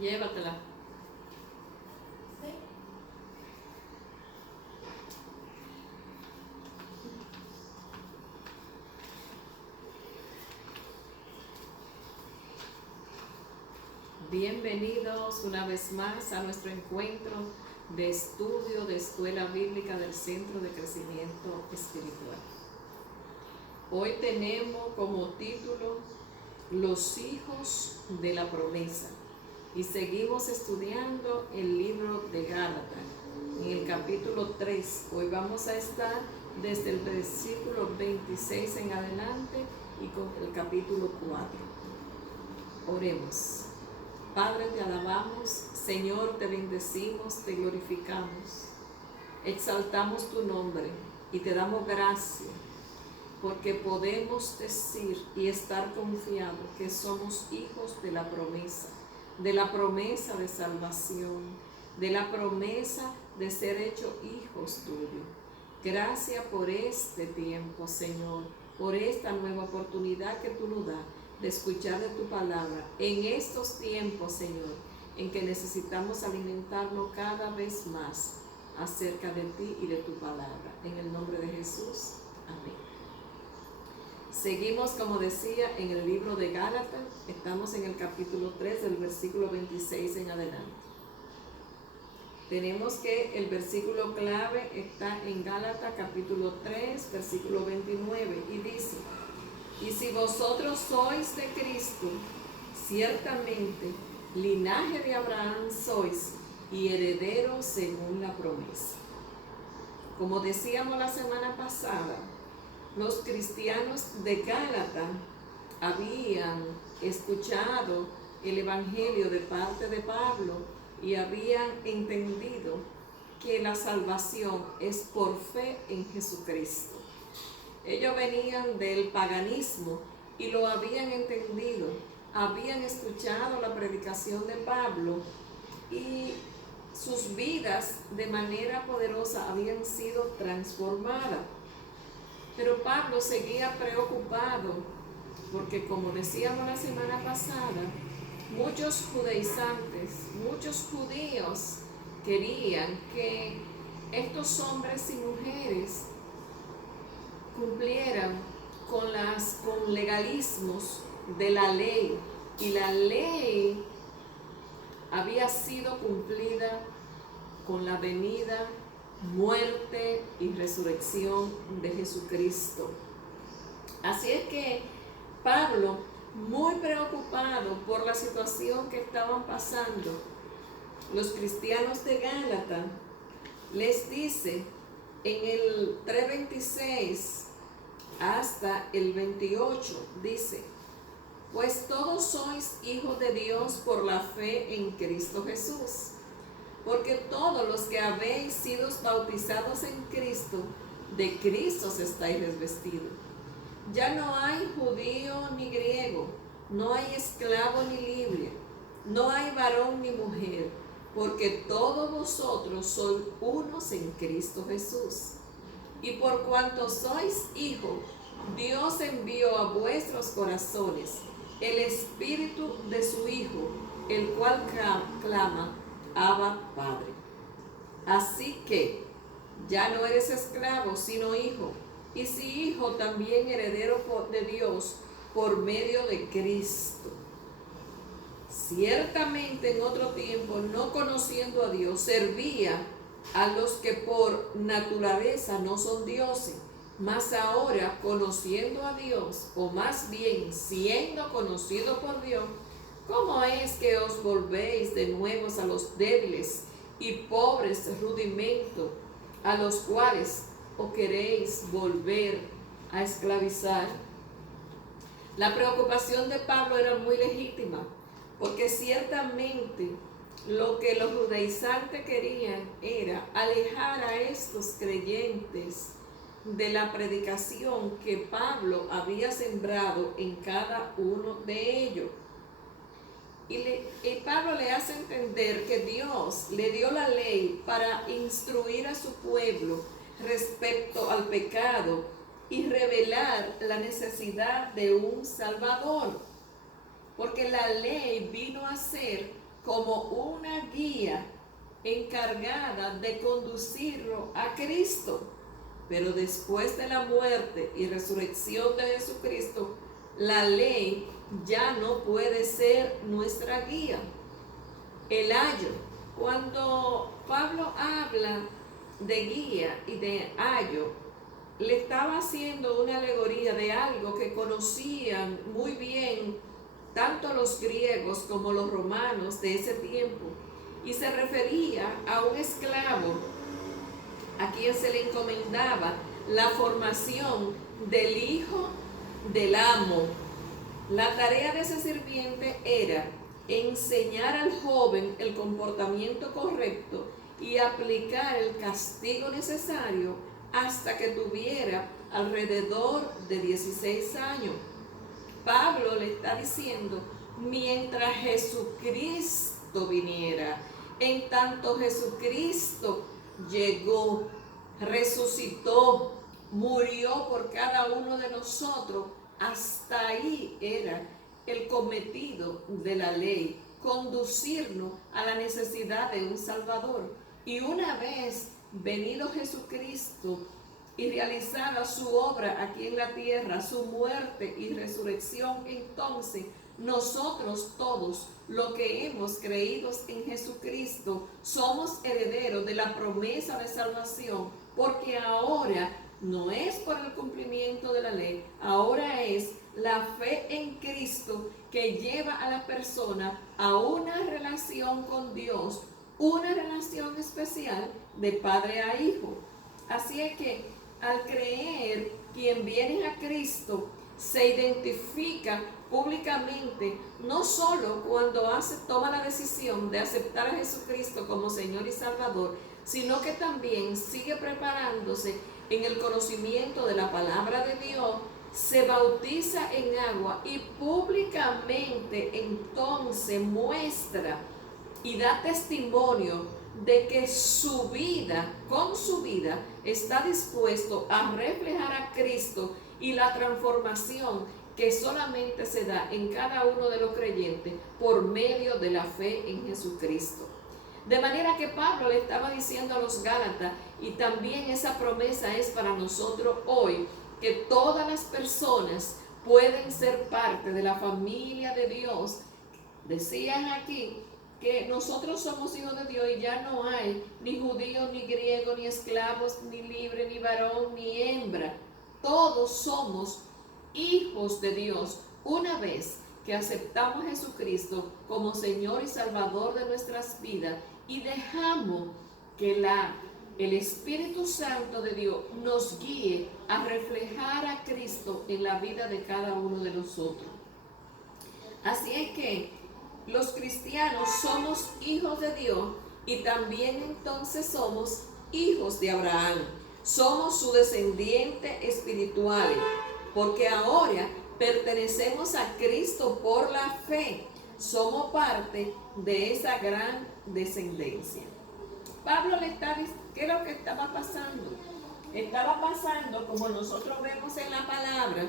Llévatela. Sí. Bienvenidos una vez más a nuestro encuentro de estudio de Escuela Bíblica del Centro de Crecimiento Espiritual. Hoy tenemos como título Los hijos de la promesa y seguimos estudiando el libro de Gálatas en el capítulo 3. Hoy vamos a estar desde el versículo 26 en adelante y con el capítulo 4. Oremos. Padre, te alabamos, Señor, te bendecimos, te glorificamos, exaltamos tu nombre y te damos gracias porque podemos decir y estar confiados que somos hijos de la promesa de salvación, de la promesa de ser hechos hijos tuyos. Gracias por este tiempo, Señor, por esta nueva oportunidad que tú nos das de escuchar de tu palabra en estos tiempos, Señor, en que necesitamos alimentarnos cada vez más acerca de ti y de tu palabra. En el nombre de Jesús, amén. Seguimos, como decía, en el libro de Gálatas. Estamos en el capítulo 3, del versículo 26 en adelante. Tenemos que el versículo clave está en Gálatas capítulo 3, versículo 29, y dice: y si vosotros sois de Cristo, ciertamente linaje de Abraham sois y herederos según la promesa. Como decíamos la semana pasada, los cristianos de Gálatas habían escuchado el evangelio de parte de Pablo y habían entendido que la salvación es por fe en Jesucristo. Ellos venían del paganismo y lo habían entendido, habían escuchado la predicación de Pablo y sus vidas de manera poderosa habían sido transformadas. Pero Pablo seguía preocupado porque, como decíamos la semana pasada, muchos judaizantes, muchos judíos querían que estos hombres y mujeres cumplieran con legalismos de la ley, y la ley había sido cumplida con la venida, muerte y resurrección de Jesucristo. Así es que Pablo, muy preocupado por la situación que estaban pasando los cristianos de Gálatas, les dice en el 3:26 hasta el 28, dice: pues todos sois hijos de Dios por la fe en Cristo Jesús, porque todos los que habéis sido bautizados en Cristo, de Cristo os estáis revestidos. Ya no hay judío ni griego, no hay esclavo ni libre, no hay varón ni mujer, porque todos vosotros sois unos en Cristo Jesús. Y por cuanto sois hijos, Dios envió a vuestros corazones el espíritu de su Hijo, el cual clama: Abba, Padre. Así que ya no eres esclavo, sino hijo, y si hijo, también heredero de Dios por medio de Cristo. Ciertamente en otro tiempo, no conociendo a Dios, servía a los que por naturaleza no son dioses, mas ahora, conociendo a Dios, o más bien siendo conocido por Dios, ¿cómo es que os volvéis de nuevo a los débiles y pobres rudimentos, a los cuales os queréis volver a esclavizar? La preocupación de Pablo era muy legítima, porque ciertamente lo que los judaizantes querían era alejar a estos creyentes de la predicación que Pablo había sembrado en cada uno de ellos. Y Pablo le hace entender que Dios le dio la ley para instruir a su pueblo respecto al pecado y revelar la necesidad de un Salvador. Porque la ley vino a ser como una guía encargada de conducirlo a Cristo. Pero después de la muerte y resurrección de Jesucristo, la ley ya no puede ser nuestra guía. El ayo. Cuando Pablo habla de guía y de ayo, le estaba haciendo una alegoría de algo que conocían muy bien tanto los griegos como los romanos de ese tiempo, y se refería a un esclavo a quien se le encomendaba la formación del hijo del amo. La tarea de ese sirviente era enseñar al joven el comportamiento correcto y aplicar el castigo necesario hasta que tuviera alrededor de 16 años. Pablo le está diciendo, mientras Jesucristo viniera, en tanto Jesucristo llegó, resucitó, murió por cada uno de nosotros, hasta ahí era el cometido de la ley, conducirnos a la necesidad de un Salvador. Y una vez venido Jesucristo y realizada su obra aquí en la tierra, su muerte y resurrección, entonces nosotros todos, los que hemos creído en Jesucristo, somos herederos de la promesa de salvación, porque ahora no es por el cumplimiento de la ley, ahora es la fe en Cristo que lleva a la persona a una relación con Dios, una relación especial de padre a hijo. Así es que al creer, quien viene a Cristo se identifica públicamente, no solo cuando toma la decisión de aceptar a Jesucristo como Señor y Salvador, sino que también sigue preparándose en el conocimiento de la palabra de Dios, se bautiza en agua y públicamente entonces muestra y da testimonio de que su vida, con su vida, está dispuesto a reflejar a Cristo y la transformación que solamente se da en cada uno de los creyentes por medio de la fe en Jesucristo. De manera que Pablo le estaba diciendo a los Gálatas, y también esa promesa es para nosotros hoy, que todas las personas pueden ser parte de la familia de Dios. Decían aquí que nosotros somos hijos de Dios y ya no hay ni judíos, ni griegos, ni esclavos, ni libre, ni varón, ni hembra. Todos somos hijos de Dios una vez que aceptamos a Jesucristo como Señor y Salvador de nuestras vidas y dejamos que el Espíritu Santo de Dios nos guíe a reflejar a Cristo en la vida de cada uno de nosotros. Así es que los cristianos somos hijos de Dios y también entonces somos hijos de Abraham. Somos su descendiente espiritual, porque ahora pertenecemos a Cristo por la fe. Somos parte de esa gran descendencia. Pablo le está diciendo, ¿qué es lo que estaba pasando? Estaba pasando, como nosotros vemos en la palabra,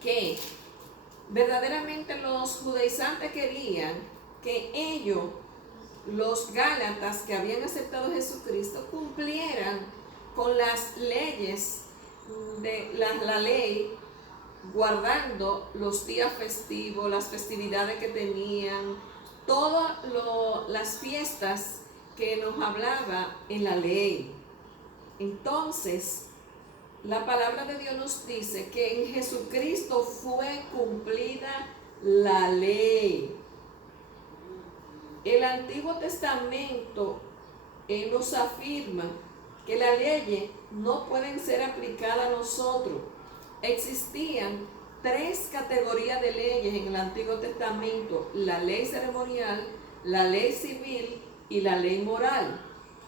que verdaderamente los judaizantes querían que ellos, los gálatas que habían aceptado a Jesucristo, cumplieran con las leyes de la ley, guardando los días festivos, las festividades que tenían, todas las fiestas que nos hablaba en la ley. Entonces, la palabra de Dios nos dice que en Jesucristo fue cumplida la ley. El Antiguo Testamento nos afirma que las leyes no pueden ser aplicadas a nosotros. Existían 3 categorías de leyes en el Antiguo Testamento: la ley ceremonial, la ley civil y la ley moral.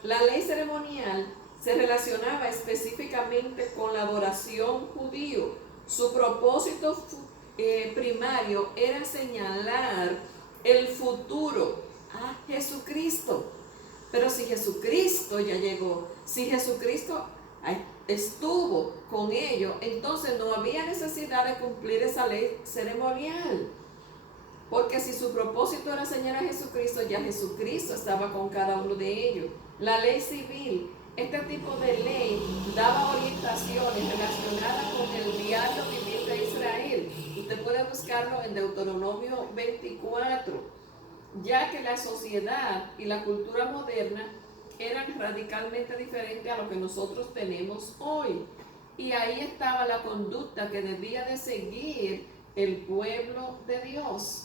La ley ceremonial se relacionaba específicamente con la adoración judío. Su propósito primario era señalar el futuro a Jesucristo. Pero si Jesucristo ya llegó, si Jesucristo estuvo con ellos, entonces no había necesidad de cumplir esa ley ceremonial. Porque si su propósito era señalar a Jesucristo, ya Jesucristo estaba con cada uno de ellos. La ley civil, este tipo de ley, daba orientaciones relacionadas con el diario vivir de Israel. Usted puede buscarlo en Deuteronomio 24, ya que la sociedad y la cultura moderna eran radicalmente diferentes a lo que nosotros tenemos hoy. Y ahí estaba la conducta que debía de seguir el pueblo de Dios.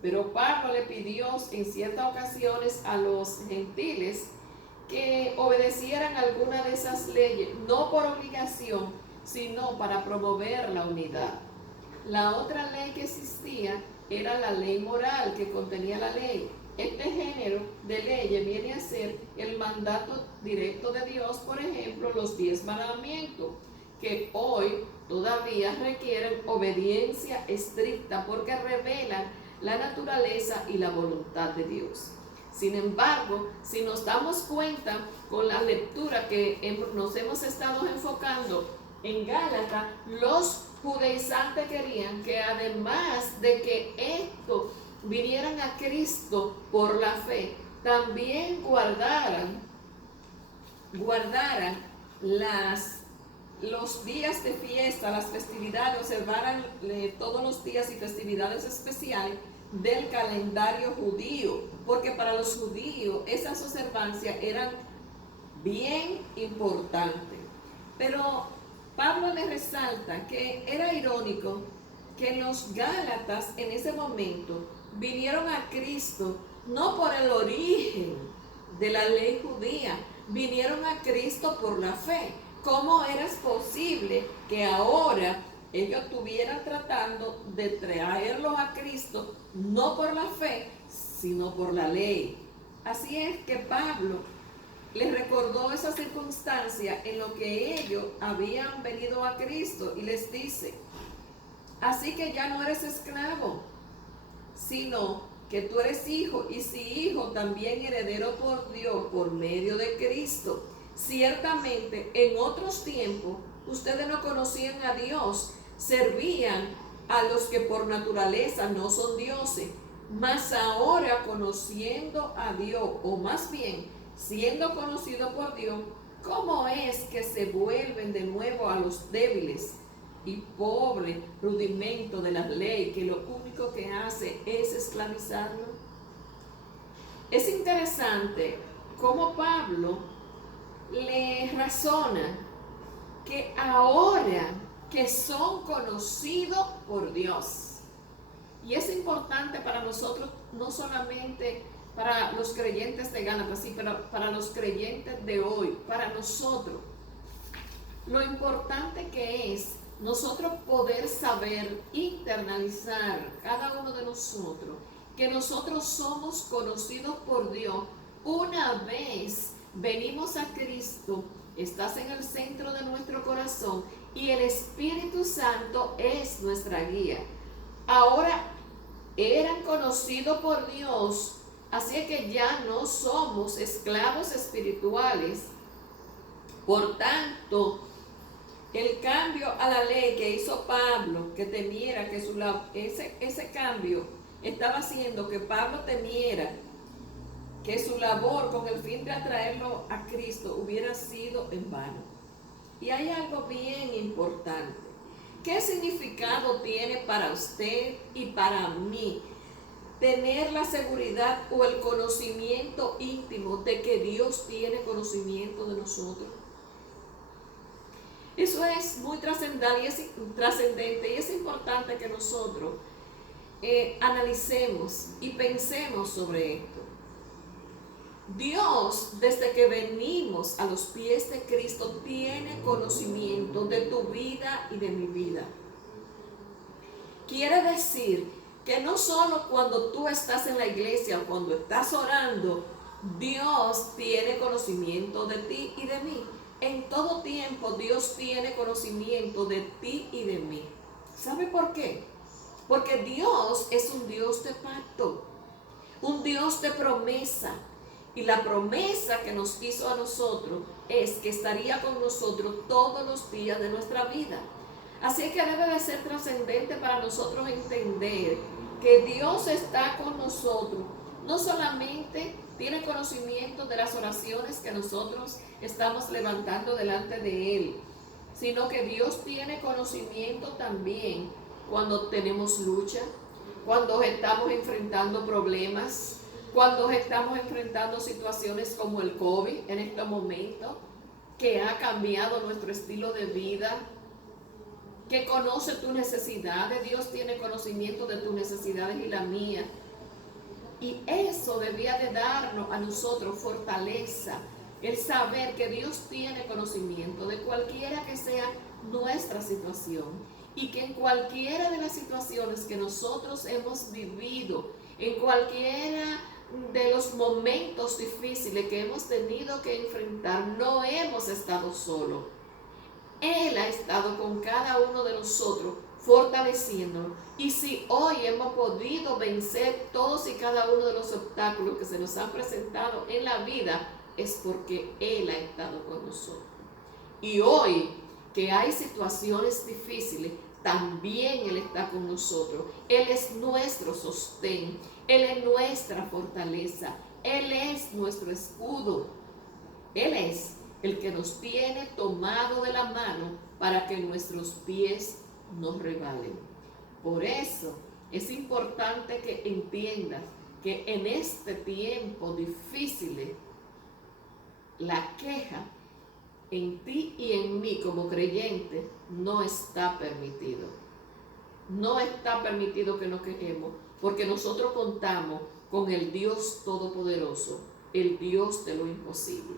Pero Pablo le pidió en ciertas ocasiones a los gentiles que obedecieran alguna de esas leyes, no por obligación, sino para promover la unidad. La otra ley que existía era la ley moral que contenía la ley. Este género de leyes viene a ser el mandato directo de Dios, por ejemplo, los 10 mandamientos, que hoy todavía requieren obediencia estricta porque revelan la naturaleza y la voluntad de Dios. Sin embargo, si nos damos cuenta con la lectura que nos hemos estado enfocando en Gálatas, los judaizantes querían que además de que esto vinieran a Cristo por la fe, también guardaran los días de fiesta, las festividades, observaran todos los días y festividades especiales del calendario judío, porque para los judíos esas observancias eran bien importantes. Pero Pablo le resalta que era irónico que los gálatas en ese momento vinieron a Cristo no por el origen de la ley judía, vinieron a Cristo por la fe. ¿Cómo era posible que ahora ellos estuvieran tratando de traerlos a Cristo no por la fe, sino por la ley? Así es que Pablo les recordó esa circunstancia en lo que ellos habían venido a Cristo y les dice: así que ya no eres esclavo, sino que tú eres hijo, y si hijo, también heredero por Dios por medio de Cristo. Ciertamente en otros tiempos ustedes no conocían a Dios, servían a los que por naturaleza no son dioses, mas ahora conociendo a Dios, o más bien siendo conocidos por Dios, ¿cómo es que se vuelven de nuevo a los débiles y pobres rudimentos de la ley, que lo único que hace es esclavizarlos? Es interesante cómo Pablo le razona que ahora que son conocidos por Dios, y es importante para nosotros, no solamente para los creyentes de Gálatas, sí, pero para los creyentes de hoy, para nosotros, lo importante que es nosotros poder saber internalizar, cada uno de nosotros, que nosotros somos conocidos por Dios una vez venimos a Cristo. Estás en el centro de nuestro corazón y el Espíritu Santo es nuestra guía. Ahora eran conocidos por Dios, así que ya no somos esclavos espirituales. Por tanto, el cambio a la ley que hizo Pablo, que temiera que ese cambio estaba haciendo que Pablo temiera que su labor con el fin de atraerlo a Cristo hubiera sido en vano. Y hay algo bien importante. ¿Qué significado tiene para usted y para mí tener la seguridad o el conocimiento íntimo de que Dios tiene conocimiento de nosotros? Eso es muy trascendente y es importante que nosotros analicemos y pensemos sobre esto. Dios, desde que venimos a los pies de Cristo, tiene conocimiento de tu vida y de mi vida. Quiere decir que no solo cuando tú estás en la iglesia o cuando estás orando, Dios tiene conocimiento de ti y de mí. En todo tiempo Dios tiene conocimiento de ti y de mí. ¿Sabe por qué? Porque Dios es un Dios de pacto, un Dios de promesa. Y la promesa que nos hizo a nosotros es que estaría con nosotros todos los días de nuestra vida. Así que debe de ser trascendente para nosotros entender que Dios está con nosotros. No solamente tiene conocimiento de las oraciones que nosotros estamos levantando delante de Él, sino que Dios tiene conocimiento también cuando tenemos lucha, cuando estamos enfrentando problemas, cuando estamos enfrentando situaciones como el COVID en este momento, que ha cambiado nuestro estilo de vida, que conoce tus necesidades. Dios tiene conocimiento de tus necesidades y la mía. Y eso debía de darnos a nosotros fortaleza, el saber que Dios tiene conocimiento de cualquiera que sea nuestra situación y que en cualquiera de las situaciones que nosotros hemos vivido, en cualquiera de los momentos difíciles que hemos tenido que enfrentar, no hemos estado solos. Él ha estado con cada uno de nosotros, fortaleciéndonos. Y si hoy hemos podido vencer todos y cada uno de los obstáculos que se nos han presentado en la vida, es porque Él ha estado con nosotros. Y hoy que hay situaciones difíciles, también Él está con nosotros. Él es nuestro sostén, Él es nuestra fortaleza, Él es nuestro escudo. Él es el que nos tiene tomado de la mano para que nuestros pies no resbalen. Por eso es importante que entiendas que en este tiempo difícil, la queja en ti y en mí como creyente no está permitido. No está permitido que nos quejemos, porque nosotros contamos con el Dios Todopoderoso, el Dios de lo imposible.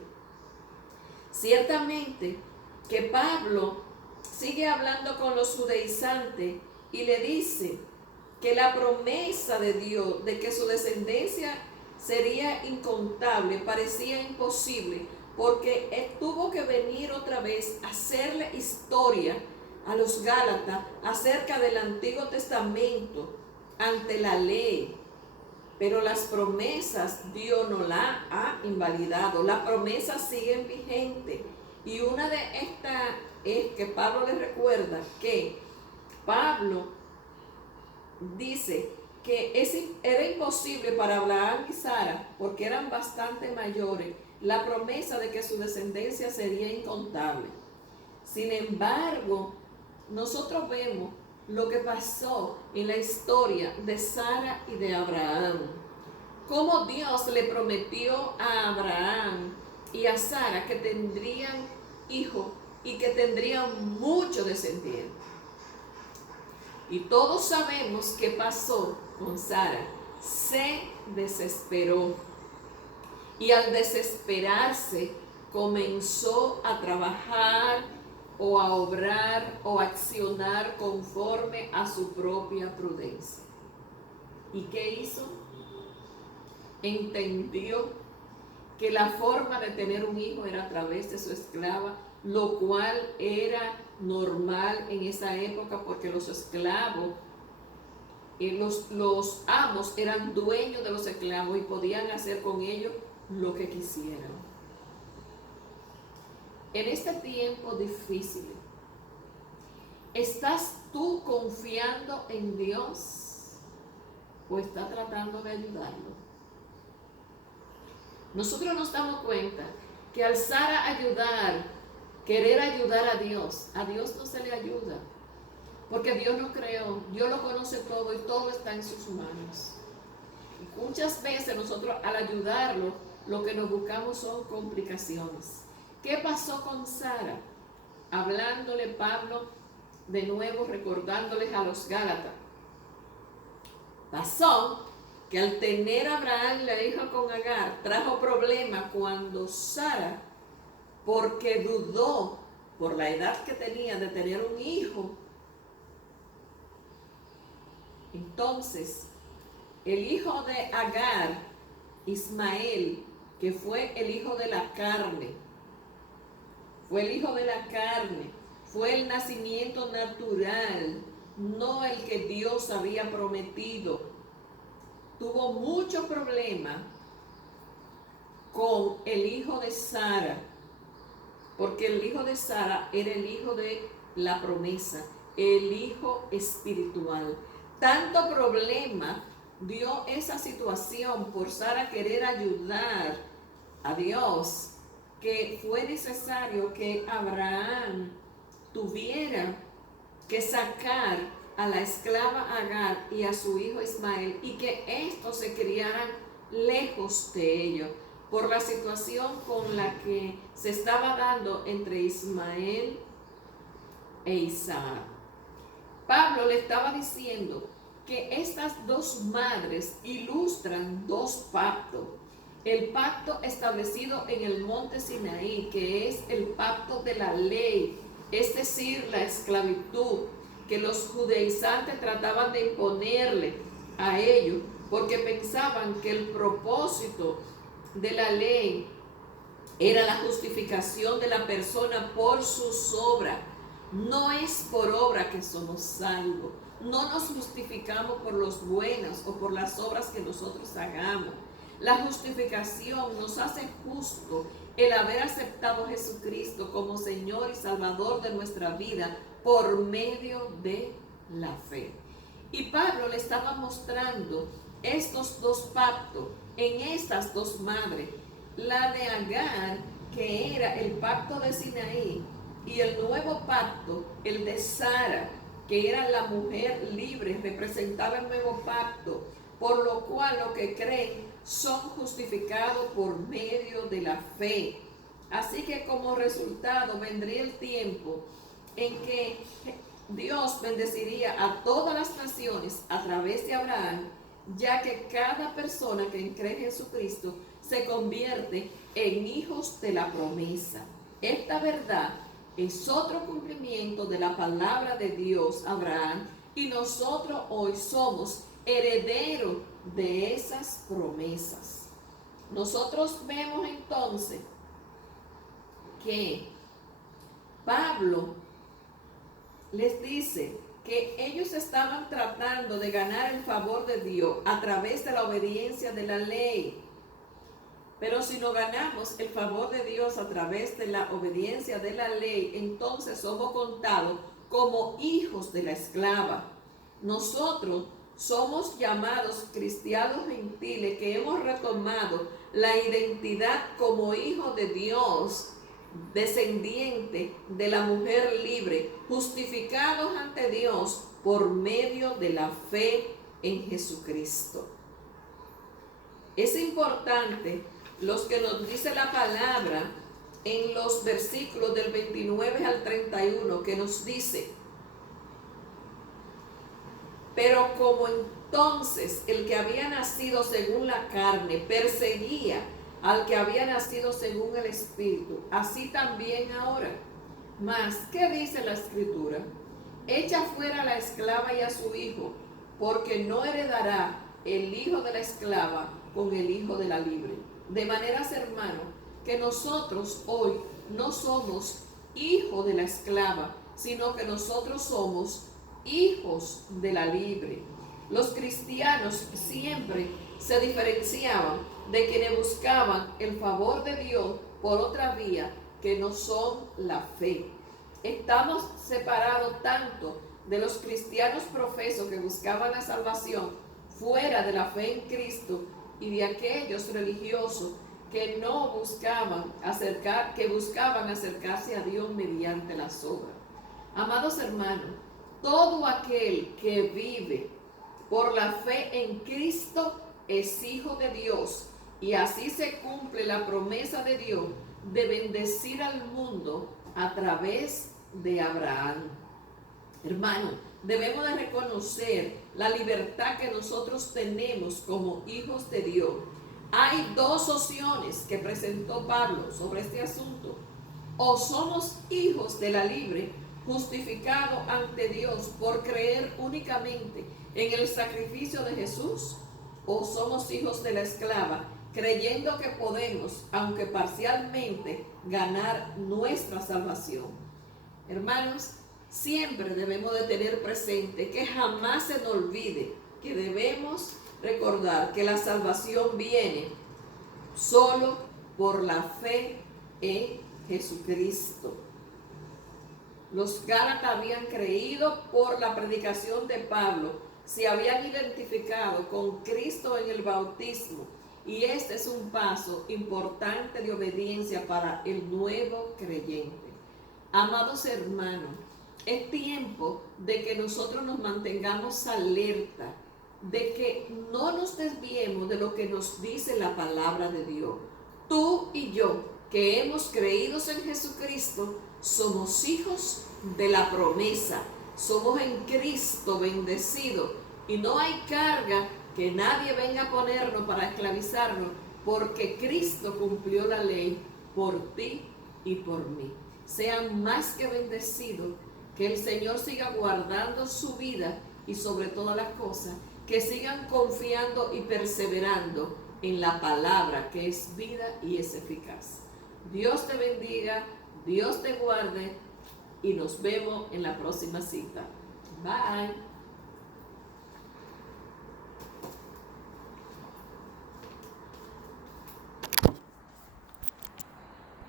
Ciertamente que Pablo sigue hablando con los judaizantes y le dice que la promesa de Dios de que su descendencia sería incontable parecía imposible, porque él tuvo que venir otra vez a hacerle historia a los Gálatas acerca del Antiguo Testamento ante la ley. Pero las promesas Dios no las ha invalidado, las promesas siguen vigentes. Y una de estas es que Pablo les recuerda que Pablo dice que era imposible para Abraham y Sara, porque eran bastante mayores, la promesa de que su descendencia sería incontable. Sin embargo, nosotros vemos lo que pasó en la historia de Sara y de Abraham. Cómo Dios le prometió a Abraham y a Sara que tendrían hijos y que tendrían muchos descendientes. Y todos sabemos qué pasó con Sara. Se desesperó. Y al desesperarse comenzó a trabajar o a obrar o a accionar conforme a su propia prudencia. ¿Y qué hizo? Entendió que la forma de tener un hijo era a través de su esclava, lo cual era normal en esa época porque los esclavos, los amos eran dueños de los esclavos y podían hacer con ellos lo que quisieran. En este tiempo difícil, ¿estás tú confiando en Dios o estás tratando de ayudarlo? Nosotros nos damos cuenta que al Sara querer ayudar a Dios no se le ayuda, porque Dios nos creó, Dios lo conoce todo y todo está en sus manos. Y muchas veces nosotros al ayudarlo, lo que nos buscamos son complicaciones. ¿Qué pasó con Sara? Hablándole Pablo de nuevo, recordándoles a los Gálatas. Pasó que al tener a Abraham la hija con Agar, trajo problemas cuando Sara, porque dudó por la edad que tenía de tener un hijo, entonces el hijo de Agar, Ismael, que fue el hijo de la carne, fue el nacimiento natural, no el que Dios había prometido. Tuvo muchos problemas con el hijo de Sara, porque el hijo de Sara era el hijo de la promesa, el hijo espiritual. tanto problema dio esa situación por Sara querer ayudar a Dios, que fue necesario que Abraham tuviera que sacar a la esclava Agar y a su hijo Ismael y que estos se criaran lejos de ellos por la situación con la que se estaba dando entre Ismael e Isaac. Pablo le estaba diciendo que estas dos madres ilustran dos pactos. El pacto establecido en el monte Sinaí, que es el pacto de la ley, es decir, la esclavitud que los judaizantes trataban de imponerle a ellos, porque pensaban que el propósito de la ley era la justificación de la persona por sus obras. No es por obra que somos salvos. No nos justificamos por los buenos o por las obras que nosotros hagamos. La justificación nos hace justo el haber aceptado a Jesucristo como Señor y Salvador de nuestra vida por medio de la fe. Y Pablo le estaba mostrando estos dos pactos en estas dos madres. La de Agar, que era el pacto de Sinaí, y el nuevo pacto, el de Sara, que era la mujer libre, representaba el nuevo pacto, por lo cual los que creen son justificados por medio de la fe. Así que como resultado vendría el tiempo en que Dios bendeciría a todas las naciones a través de Abraham, ya que cada persona que cree en Jesucristo se convierte en hijos de la promesa. Esta verdad es otro cumplimiento de la palabra de Dios a Abraham, y nosotros hoy somos herederos de esas promesas. Nosotros vemos entonces que Pablo les dice que ellos estaban tratando de ganar el favor de Dios a través de la obediencia de la ley. Pero si no ganamos el favor de Dios a través de la obediencia de la ley, entonces somos contados como hijos de la esclava. Nosotros somos llamados cristianos gentiles que hemos retomado la identidad como hijos de Dios, descendiente de la mujer libre, justificados ante Dios por medio de la fe en Jesucristo. Es importante los que nos dice la palabra en los versículos del 29 al 31, que nos dice: pero como entonces el que había nacido según la carne perseguía al que había nacido según el Espíritu, así también ahora. Mas, ¿qué dice la Escritura? Echa fuera a la esclava y a su hijo, porque no heredará el hijo de la esclava con el hijo de la libre. De maneras, hermanos, que nosotros hoy no somos hijos de la esclava, sino que nosotros somos hijos de la libre. Los cristianos siempre se diferenciaban de quienes buscaban el favor de Dios por otra vía que no son la fe. Estamos separados tanto de los cristianos profesos que buscaban la salvación fuera de la fe en Cristo y de aquellos religiosos que no buscaban acercarse a Dios mediante las obras. Amados hermanos, todo aquel que vive por la fe en Cristo es hijo de Dios, y así se cumple la promesa de Dios de bendecir al mundo a través de Abraham. Hermano, debemos de reconocer la libertad que nosotros tenemos como hijos de Dios. Hay dos opciones que presentó Pablo sobre este asunto. O somos hijos de la libre, justificados ante Dios por creer únicamente en el sacrificio de Jesús, o somos hijos de la esclava, creyendo que podemos, aunque parcialmente, ganar nuestra salvación. Hermanos, siempre debemos de tener presente que jamás se nos olvide que debemos recordar que la salvación viene solo por la fe en Jesucristo. Los Gálatas habían creído por la predicación de Pablo, se habían identificado con Cristo en el bautismo, y este es un paso importante de obediencia para el nuevo creyente. Amados hermanos, es tiempo de que nosotros nos mantengamos alerta, de que no nos desviemos de lo que nos dice la palabra de Dios. Tú y yo, que hemos creído en Jesucristo, somos hijos de la promesa. Somos en Cristo bendecidos, y no hay carga que nadie venga a ponernos para esclavizarnos, porque Cristo cumplió la ley por ti y por mí. Sean más que bendecidos, que el Señor siga guardando su vida, y sobre todas las cosas, que sigan confiando y perseverando en la palabra que es vida y es eficaz. Dios te bendiga, Dios te guarde, y nos vemos en la próxima cita. Bye.